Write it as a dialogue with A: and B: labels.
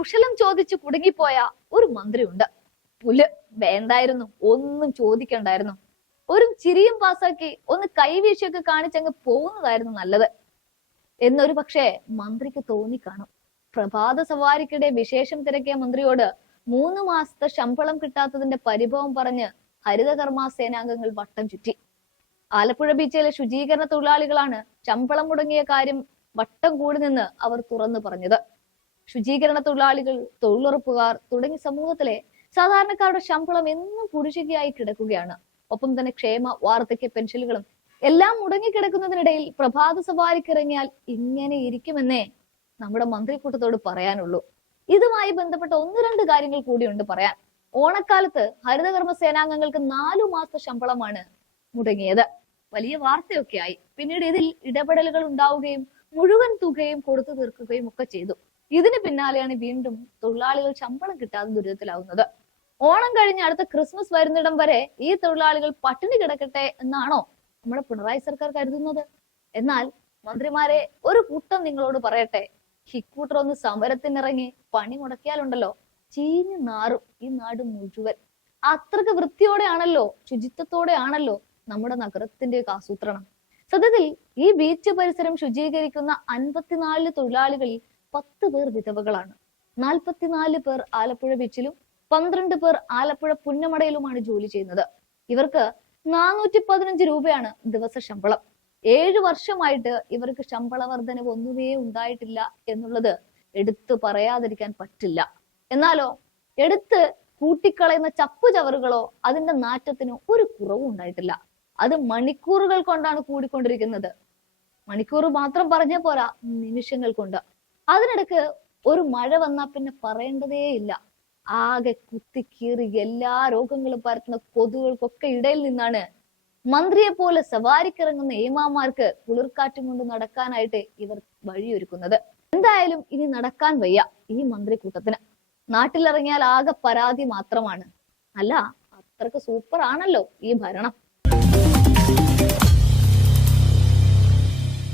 A: കുശലം ചോദിച്ചു കുടുങ്ങിപ്പോയ ഒരു മന്ത്രി ഉണ്ട് പുൽ വേണ്ടായിരുന്നു ഒന്നും ചോദിക്കണ്ടായിരുന്നു. ഒരു ചിരിയും പാസാക്കി ഒന്ന് കൈവീശിയൊക്കെ കാണിച്ചങ്ങ് പോകുന്നതായിരുന്നു നല്ലത്. എന്നൊരു പക്ഷേ മന്ത്രിക്ക് തോന്നിക്കാണും. പ്രഭാത സവാരിക്കിടെ വിശേഷം തിരക്കിയ മന്ത്രിയോട് മൂന്ന് മാസത്തെ ശമ്പളം കിട്ടാത്തതിന്റെ പരിഭവം പറഞ്ഞ് ഹരിതകർമ്മ സേനാംഗങ്ങൾ വട്ടം ചുറ്റി. ആലപ്പുഴ ബീച്ചിലെ ശുചീകരണ തൊഴിലാളികളാണ് ശമ്പളം മുടങ്ങിയ കാര്യം വട്ടം കൂടി നിന്ന് അവർ തുറന്നു പറഞ്ഞത്. ശുചീകരണ തൊഴിലാളികൾ തൊഴിലുറപ്പുകാർ തുടങ്ങി സമൂഹത്തിലെ സാധാരണക്കാരുടെ ശമ്പളം എന്നും കുടിശ്ശികയായി കിടക്കുകയാണ്. ഒപ്പം തന്നെ ക്ഷേമ വാർദ്ധക്യ പെൻഷനുകളും എല്ലാം മുടങ്ങിക്കിടക്കുന്നതിനിടയിൽ പ്രഭാത സവാരിക്ക് ഇറങ്ങിയാൽ ഇങ്ങനെ ഇരിക്കുമെന്നേ നമ്മുടെ മന്ത്രിക്കൂട്ടത്തോട് പറയാനുള്ളൂ. ഇതുമായി ബന്ധപ്പെട്ട ഒന്ന് രണ്ട് കാര്യങ്ങൾ കൂടിയുണ്ട് പറയാൻ. ഓണക്കാലത്ത് ഹരിതകർമ്മ സേനാംഗങ്ങൾക്ക് നാലു മാസത്തെ ശമ്പളമാണ് മുടങ്ങിയത്. വലിയ വാർത്തയൊക്കെയായി പിന്നീട് ഇതിൽ ഇടപെടലുകൾ ഉണ്ടാവുകയും മുഴുവൻ തുകയും കൊടുത്തു തീർക്കുകയും ഒക്കെ ചെയ്തു. ഇതിന് പിന്നാലെയാണ് വീണ്ടും തൊഴിലാളികൾ ശമ്പളം കിട്ടാതെ ദുരിതത്തിലാവുന്നത്. ഓണം കഴിഞ്ഞ് അടുത്ത ക്രിസ്മസ് വരുന്നിടം വരെ ഈ തൊഴിലാളികൾ പട്ടിണി കിടക്കട്ടെ എന്നാണോ നമ്മുടെ പിണറായി സർക്കാർ കരുതുന്നത്? എന്നാൽ മന്ത്രിമാരെ ഒരു കൂട്ടം നിങ്ങളോട് പറയട്ടെ. ഹിക്കൂട്ടർ ഒന്ന് സമരത്തിനിറങ്ങി പണി മുടക്കിയാലുണ്ടല്ലോ. ചീഞ്ഞു നാറും ഈ നാട് മുഴുവൻ. അത്രയ്ക്ക് വൃത്തിയോടെയാണല്ലോ ശുചിത്വത്തോടെയാണല്ലോ നമ്മുടെ നഗരത്തിന്റെ ഒക്കെ ആസൂത്രണം. സത്യത്തിൽ ഈ ബീച്ച് പരിസരം ശുചീകരിക്കുന്ന അൻപത്തിനാല് തൊഴിലാളികളിൽ പത്ത് പേർ വിധവകളാണ്. നാൽപ്പത്തിനാല് പേർ ആലപ്പുഴ ബീച്ചിലും പന്ത്രണ്ട് പേർ ആലപ്പുഴ പുന്നമടയിലുമാണ് ജോലി ചെയ്യുന്നത്. ഇവർക്ക് നാനൂറ്റി പതിനഞ്ച് രൂപയാണ് ദിവസ ശമ്പളം. ഏഴ് വർഷമായിട്ട് ഇവർക്ക് ശമ്പള വർധനവ് ഒന്നുമേ ഉണ്ടായിട്ടില്ല എന്നുള്ളത് എടുത്തു പറയാതിരിക്കാൻ പറ്റില്ല. എന്നാലോ എടുത്ത് കൂട്ടിക്കളയുന്ന ചപ്പു ചവറുകളോ അതിന്റെ നാറ്റത്തിനോ ഒരു കുറവും ഉണ്ടായിട്ടില്ല. അത് മണിക്കൂറുകൾ കൊണ്ടാണ് കൂടിക്കൊണ്ടിരിക്കുന്നത്. മണിക്കൂർ മാത്രം പറഞ്ഞ പോരാ നിമിഷങ്ങൾ കൊണ്ട്. അതിനിടക്ക് ഒരു മഴ വന്നാൽ പിന്നെ പറയേണ്ടതേ ഇല്ല. ആകെ കുത്തിക്കീറി എല്ലാ രോഗങ്ങളും പരത്തുന്ന കൊതുകൾക്കൊക്കെ ഇടയിൽ നിന്നാണ് മന്ത്രിയെ പോലെ സവാരിക്കിറങ്ങുന്ന ഏമാമാർക്ക് കുളിർക്കാറ്റും കൊണ്ട് നടക്കാനായിട്ട് ഇവർ വഴിയൊരുക്കുന്നത്. എന്തായാലും ഇനി നടക്കാൻ വയ്യ ഈ മന്ത്രി കൂട്ടത്തിന് നാട്ടിലിറങ്ങിയാൽ ആകെ പരാതി മാത്രമാണ്. അല്ല അത്രയ്ക്ക് സൂപ്പർ ആണല്ലോ ഈ ഭരണം.